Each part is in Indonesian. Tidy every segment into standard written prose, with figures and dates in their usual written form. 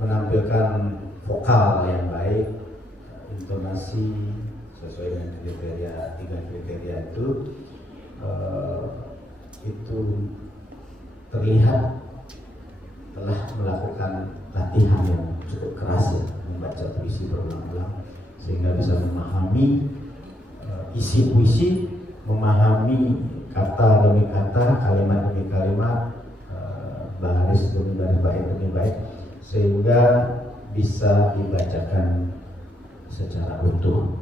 menampilkan vokal yang baik, intonasi sesuai dengan kriteria, 3 kriteria itu terlihat telah melakukan latihan yang cukup keras ya, membaca puisi berulang-ulang sehingga bisa memahami isi puisi, memahami kata demi kata, kalimat demi kalimat, baris demi baris, bait demi bait, sehingga bisa dibacakan secara utuh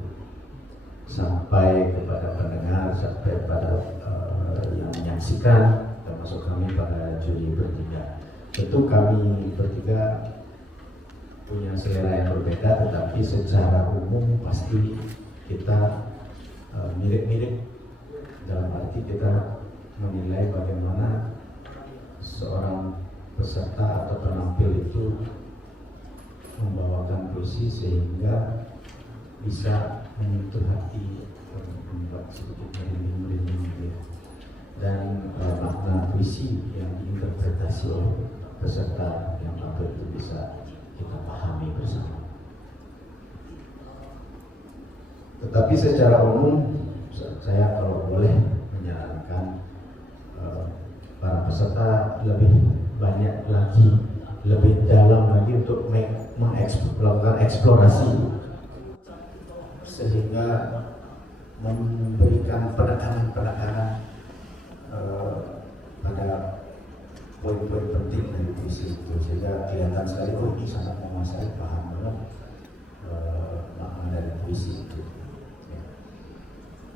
sampai kepada pendengar, sampai pada yang menyaksikan, termasuk kami para juri bertiga. Tentu kami bertiga punya selera yang berbeda, tetapi secara umum pasti kita mirip-mirip dalam arti kita menilai bagaimana seorang peserta atau penampil itu membawakan puisi sehingga bisa menyentuh hati, membuat sedikit merinding, dan makna puisi yang diinterpretasi oleh peserta yang tampil itu bisa kita pahami bersama. Tetapi secara umum saya kalau boleh menyarankan para peserta lebih banyak lagi, lebih dalam lagi untuk melakukan eksplorasi sehingga memberikan penekanan pada poin-poin penting dari puisi itu sehingga kelihatan sekali ini sangat menguasai, paham banget makna dari puisi itu.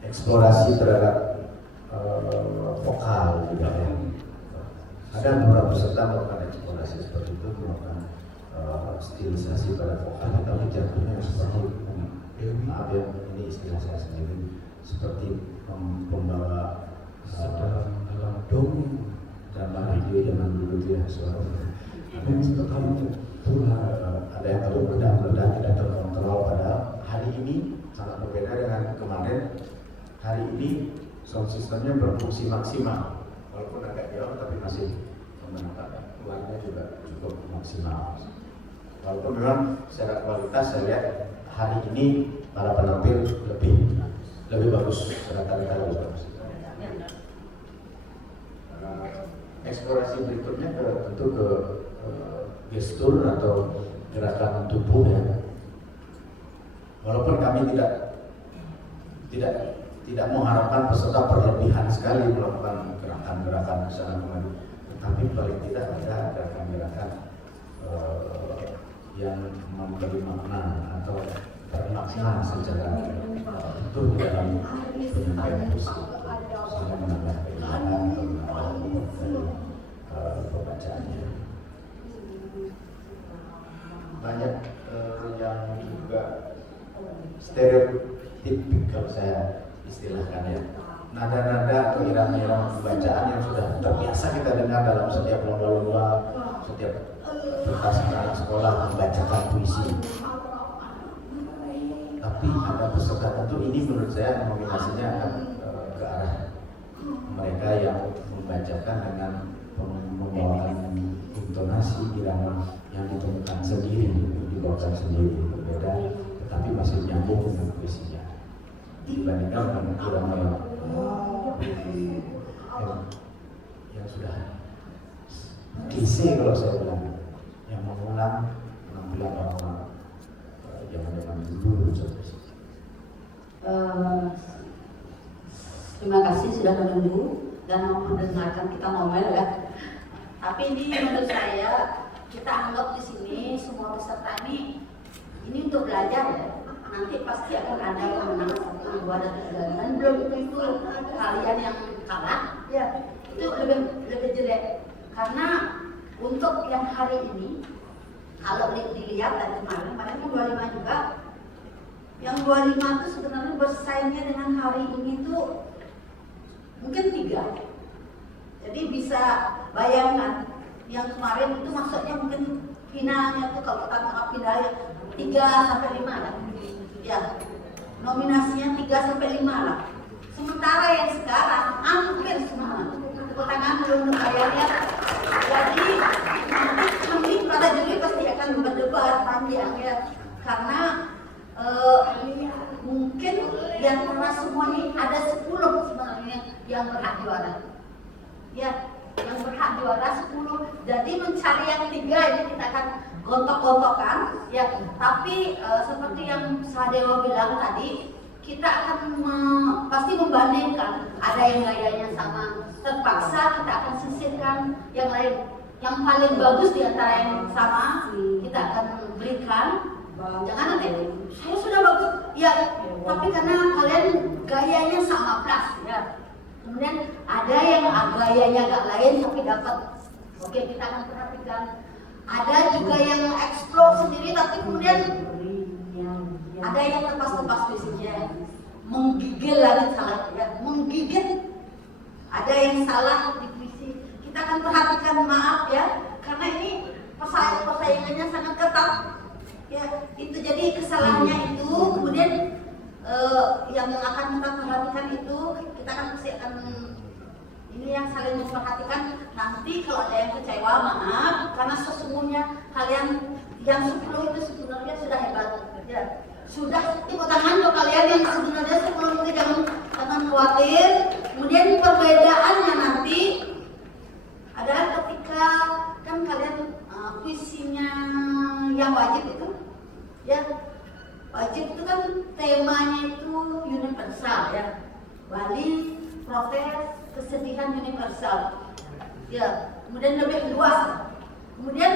Eksplorasi terhadap vokal juga ya. Ada beberapa peserta melakukan eksplorasi seperti itu, melakukan stilisasi pada vokal, tapi jatuhnya seperti maaf ya, ini istilah saya sendiri, seperti pembawa dalam dongeng drama radio zaman dulu ya, suara ada yang benar-benar tidak terkontrol. Pada hari ini sangat berbeda dengan kemarin. Hari ini sound systemnya berfungsi maksimal, walaupun agak jauh tapi masih menangkap keluarnya juga cukup maksimal. Walaupun memang secara kualitas saya lihat hari ini para penampil lebih bagus, rata-rata lebih bagus. Eksplorasi berikutnya tentu ke gestur atau gerakan tubuh ya. Walaupun kami tidak mengharapkan peserta berlebihan sekali melakukan gerakan-gerakan kesana kemari, tetapi paling tidak ada gerakan-gerakan yang memberi makna atau bermakna secara utuh dalam penyampaian puisi, sehingga menambah keindahan atau menambah dari pembacaannya. Banyak yang juga stereotip kalau saya istilahkan ya, nada-nada atau irama-irama pembacaan yang sudah terbiasa kita dengar dalam setiap lomba-lomba, setiap pentas anak sekolah membacakan puisi. Tapi ada peserta tentu, ini menurut saya nominasinya akan ke arah mereka yang membacakan dengan membawakan intonasi irama yang ditemukan sendiri, dibawakan sendiri, berbeda, tetapi masih nyambung dengan puisinya. Dibandingkan dengan irama yang sudah klise kalau saya bilang, yang mengulang penampilan orang-orang zaman-zaman dulu. Terima kasih sudah menunggu dan mau mendengarkan kita ngomel ya. Tapi ini menurut saya kita anggap di sini semua peserta ini untuk belajar ya. Nanti pasti akan ada yang menang 1, 2, dan 3. Dan belum tentu kalian yang kalah ya, itu lebih jelek. Karena untuk yang hari ini kalau dilihat dari kemarin kan 25 juga. Yang 25 itu sebenarnya bersaingnya dengan hari ini tuh mungkin 3. Jadi bisa bayangkan yang kemarin itu maksudnya mungkin finalnya tuh kalau kita anggap finalnya 3 sampai 5 lah. Ya, nominasinya 3 sampai 5 lah. Sementara yang sekarang hampir semua. Tepuk tangan belum bayarnya. Jadi nanti kami pada juri pasti cari yang tiga ini kita akan gontok-gontokan ya. Tapi seperti yang Sadewa bilang tadi, kita akan pasti membandingkan. Ada yang gayanya sama, terpaksa kita akan sisihkan yang lain. Yang paling bagus di antara yang sama kita akan berikan. Jangan nanti saya sudah bagus ya, tapi karena kalian gayanya sama plus ya. Kemudian ada yang gayanya agak lain tapi dapat. Oke, kita akan perhatikan. Ada juga yang explore sendiri tapi kemudian ada yang lepas-lepas fisiknya, menggigil lagi salah ya, menggigit. Ada yang salah di visi. Kita akan perhatikan, maaf ya, karena ini persaingannya sangat ketat. Ya, itu jadi kesalahannya itu, kemudian yang akan kita perhatikan itu, kita akan ini yang saling memperhatikan. Nanti kalau ada yang kecewa, maaf, karena sesungguhnya kalian yang 10 itu sebenarnya sudah hebat ya. Sudah tepuk tangan untuk kalian yang sebenarnya 10 itu, jangan khawatir. Kemudian perbedaannya nanti adalah ketika kan kalian puisinya yang wajib itu ya, wajib itu kan temanya itu universal ya, wali, protes, kesedihan universal ya, kemudian lebih luas. Kemudian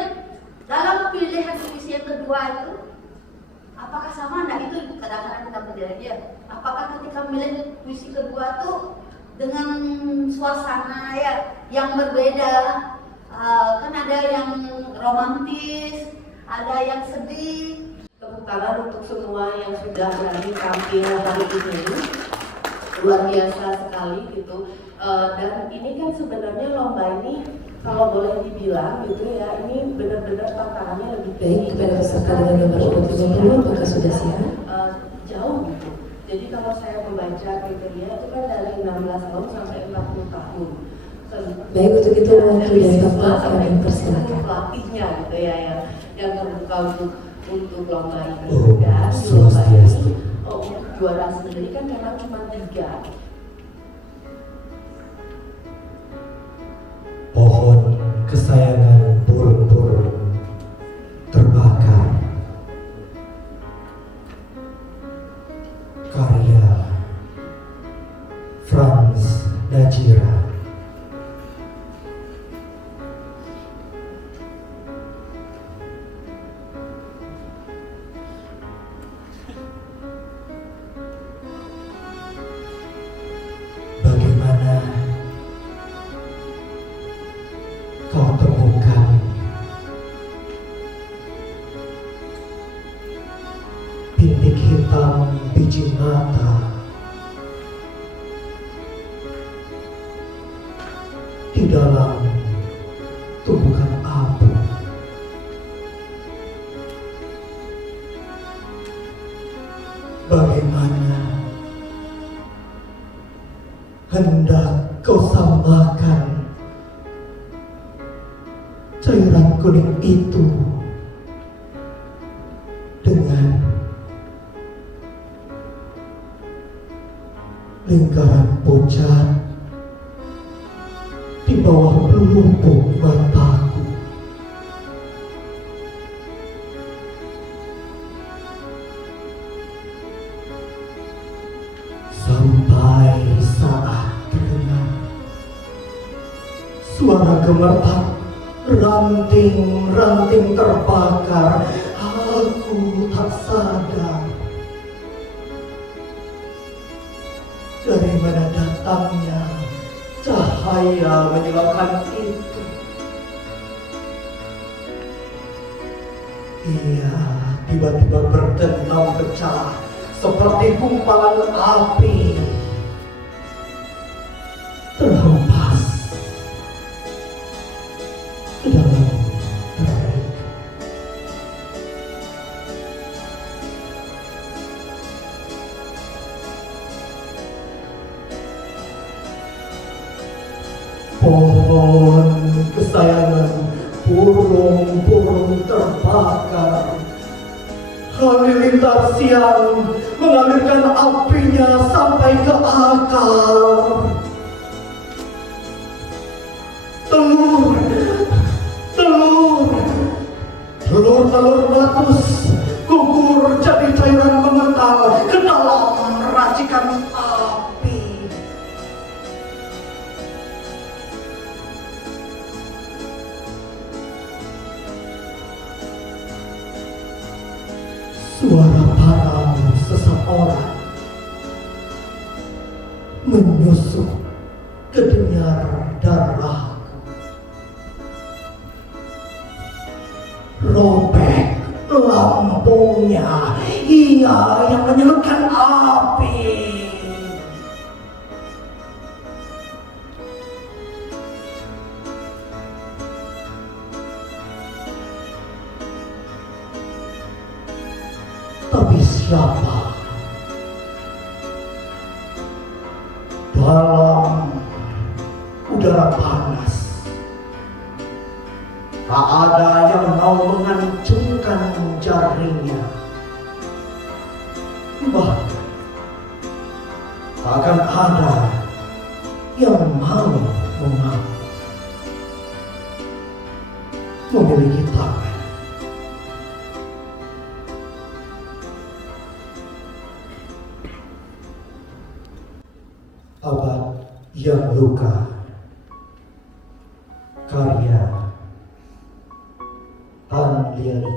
dalam pilihan puisi yang kedua itu apakah sama? Nah itu kadang-kadang kita berdiri ya, apakah ketika memilih puisi kedua tuh dengan suasana ya yang berbeda, kan ada yang romantis, ada yang sedih. Tepuk tangan untuk semua yang sudah berani tampil hari ini, luar biasa sekali gitu. Dan ini kan sebenarnya lomba ini kalau boleh dibilang gitu ya, ini benar-benar tantangannya lebih Baik, kepada peserta dengan nomor 20, apakah sudah siap? jauh gitu. Jadi kalau saya membaca kriteria itu kan dari 16 tahun sampai 40 tahun. Baik, untuk itu waktu dan tempat kami sampai persilakan. pelatihnya gitu ya, yang terbuka untuk lomba ini. Oh, Dan di lomba ini untuk juara sendiri kan memang cuma 3. Pohon kesayangan burung-burung terbakar. Karya Franz Najira. Bagaimana kau temukan bintik hitam biji mata di dalam tumbukan abu? Bagaimana hendak kau samakan cairan kuning itu dengan lingkaran pucat di bawah pelupuk mataku? Sampai saat terdengar suara gemetar ranting-ranting terbakar, aku tak sadar dari mana datangnya cahaya menyilaukan itu. Ia tiba-tiba berdendam pecah seperti gumpalan api terhempas ke dalam terik. Pohon kesayangan burung-burung terbakar. Halilintar siang mengalirkan apinya sampai ke akar. Telur telur-telur meletus, gugur jadi cairan mengental ke dalam racikan api. Suara parau seseorang menyusup ke denyar darahku. Robek lambungnya, ia yang menyalurkan api. Tapi siapa dalam udara panas tak ada yang mau mengacungkan jaringnya, bahkan akan ada yang mau mengaku memiliki tangan. Abad yang luka, karya Tan Liani.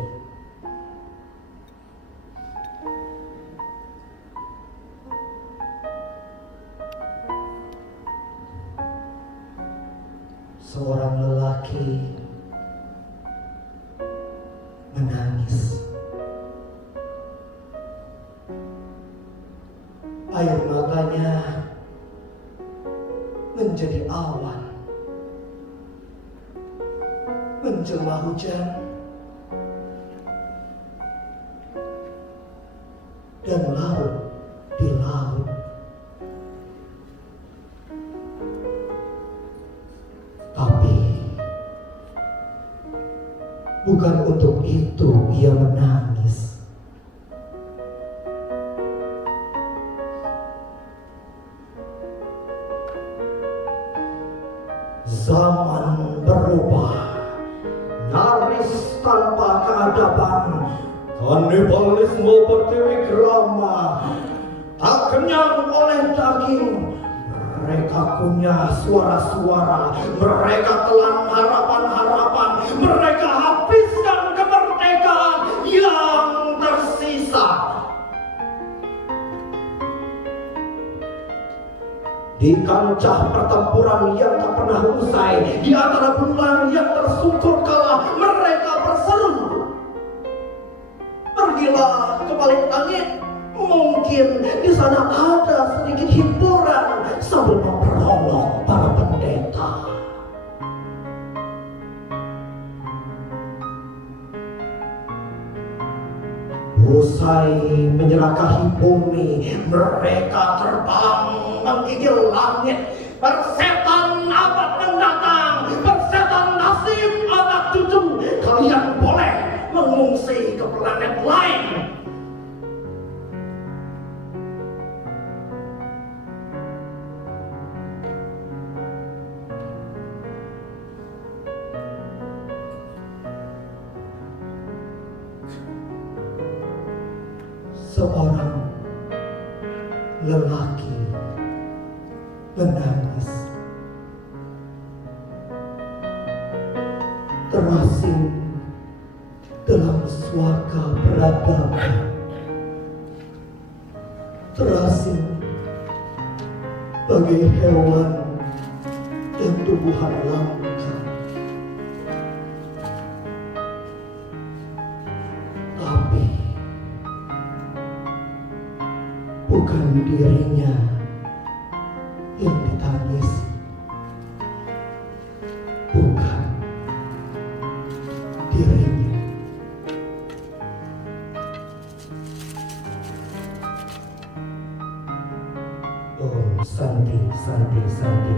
Seorang lelaki menangis. Air matanya menjadi awan menjelma hujan, dan larut di laut. Tapi bukan untuk itu ia menangis. Zaman berubah, nyaris tanpa keadaban. Kanibalisme pertiwi grama, tak kenyang oleh daging. Mereka punya suara-suara, mereka telan harapan-harapan, mereka habiskan kemerdekaan yang tersisa. Di kancah pertempuran yang tak pernah usai, di antara bulan yang tersungkur kalah, mereka berseru, pergilah ke balik langit, mungkin di sana ada sedikit hiburan sambil memperolok para pendeta. Usai menyerakahi bumi, mereka terbang menggigil langit. Persetan abad mendatang, persetan nasib anak cucu, kalian boleh mengungsi ke planet lain. Seorang lelaki menangis, terasing dalam suaka peradaban, terasing bagai hewan yang tumbuhan langka. Tapi bukan dirinya yang ditangisi, bukan dirinya. Om Santi, Santi, Santi.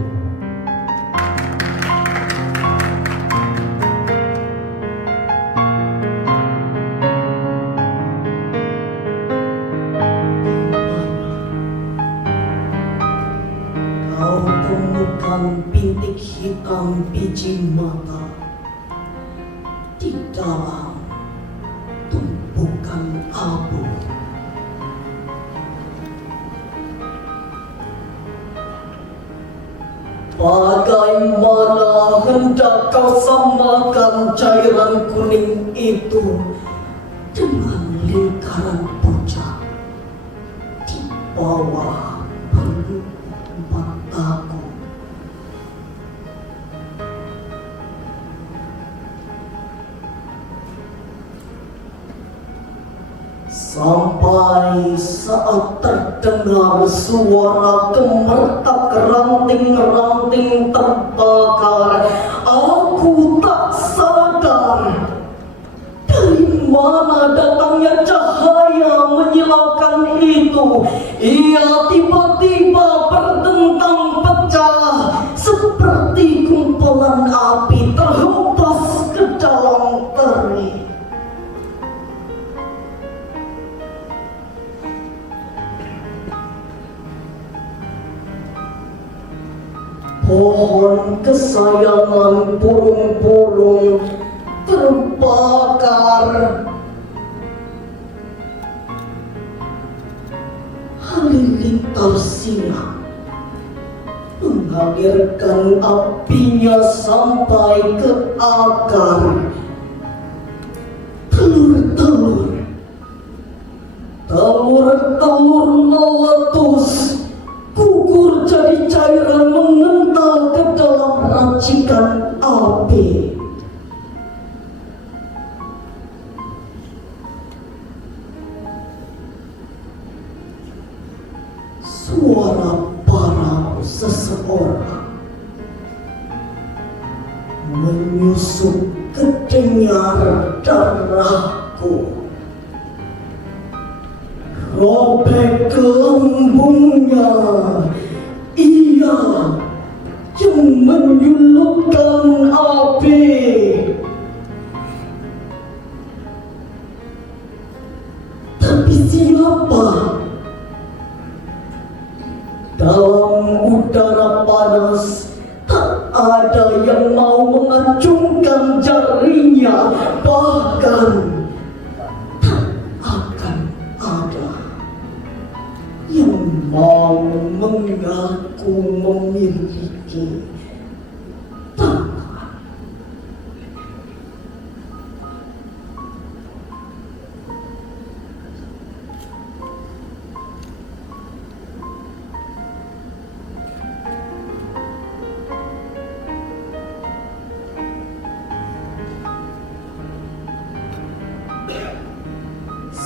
Bintik hitam biji mata di dalam bagaikan abu. Bagaimana hendak kau samakan cairan kuning itu dengan lingkaran pucat di bawah peluk mataku? Sampai saat terdengar suara gemertak ranting-ranting terbakar, aku tak sadar dari mana datangnya cahaya menyilaukan itu. Ia tiba-tiba berdentang pecah seperti kumpulan api terhempas ke dalam terik. Pohon kesayangan burung-burung terbakar. Halilintar sinar mengalirkan apinya sampai ke akar. Telur-telur meletus, gugur jadi cairan mengental ke dalam racikan api. Suara parau seseorang menyusup ke dengar darahku. Robek gelembungnya, ia yang menyulutkan api. Tapi siapa? Dalam udara panas, tak ada yang mau mengacungkan jarinya. Bahkan tak akan ada yang mau mengaku memiliki tangan.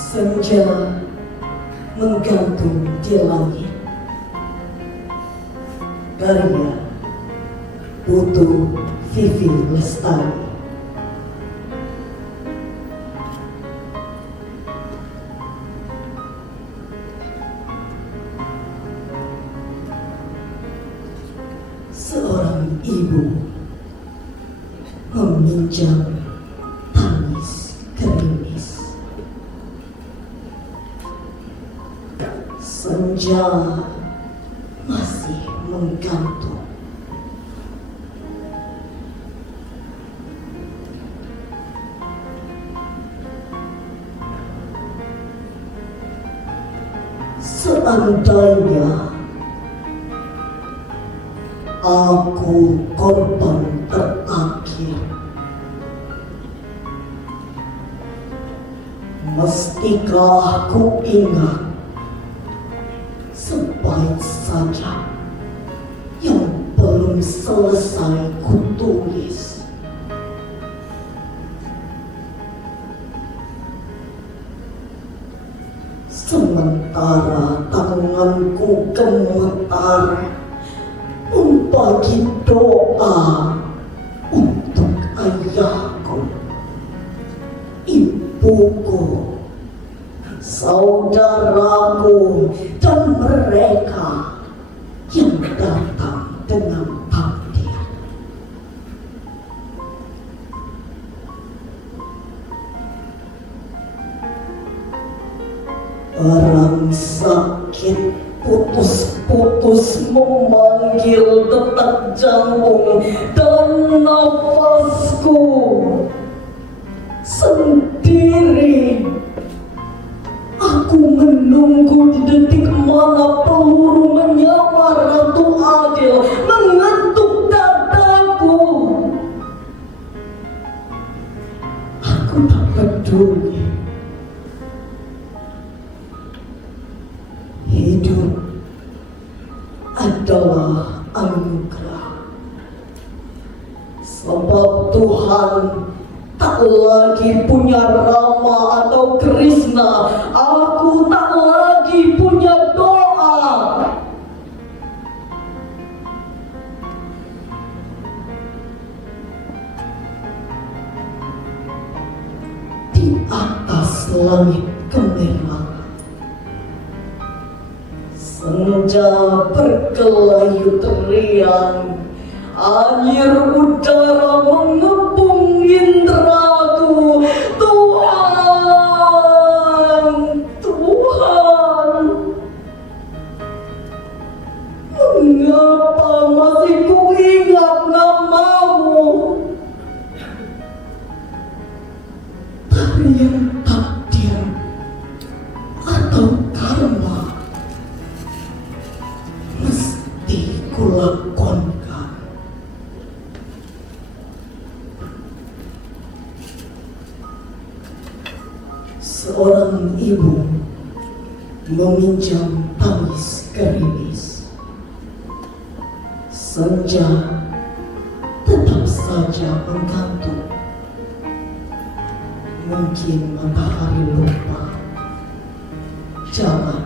Senja menggantung di langit. Karya Putu Vivi Lestari. Seorang ibu meminjam tangis gerimis. Senja masih menggantung. Seandainya aku korban terakhir, mestikah ku ingat sebaik saja yang belum selesai kutulis. Sementara tanganku gemetar membagi doa untuk ayahku, ibuku, saudaraku, dan mereka yang datang dengan takdir. Orang sakit putus-putus memanggil detak jantung dan nafasku sendiri Aku tak peduli. Hidup adalah anugerah. Sebab Tuhan tak lagi punya Rama atau Krishna. Aku tak lagi punya doa. Di atas langit kemerah, senja berkelayu teriang, air udara mengepung indraku. Tuhan, Tuhan, mengapa masih kuingat namamu? Tarian takdir atau karma mesti kulakonkan. Seorang ibu meminjam tangis gerimis. Senja tetap saja menggantung. Mungkin matahari lupa, jangan